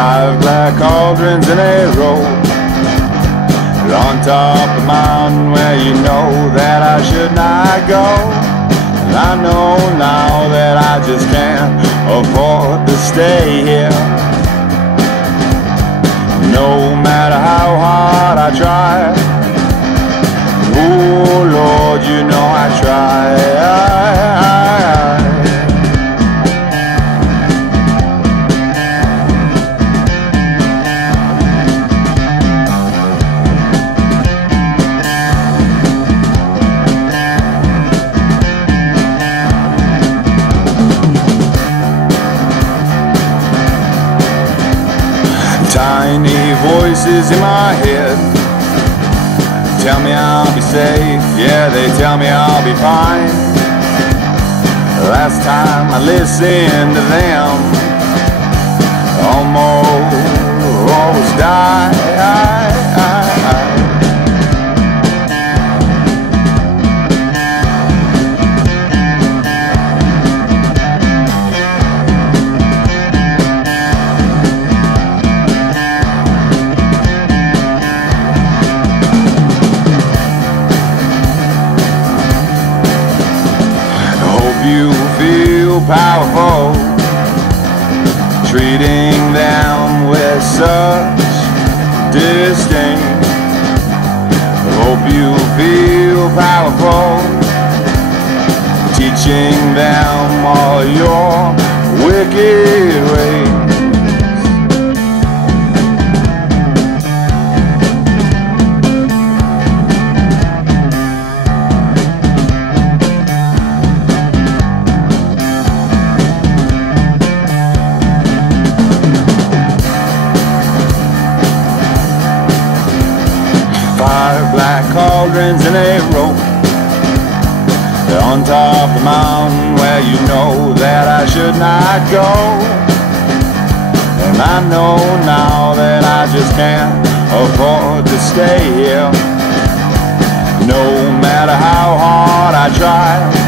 5 black cauldrons in a row, on top of the mountain where you know that I should not go. And I know now that I just can't afford to stay here. No matter how hard I try, oh Lord, you know I try. Tiny voices in my head tell me I'll be safe, yeah, they tell me I'll be fine. Last time I listened to them, almost died. You feel powerful, treating them with such disdain. Hope you feel powerful, teaching them all your wicked ways. 5 black cauldrons in a row, on top of the mountain where you know that I should not go. And I know now that I just can't afford to stay here. No matter how hard I try,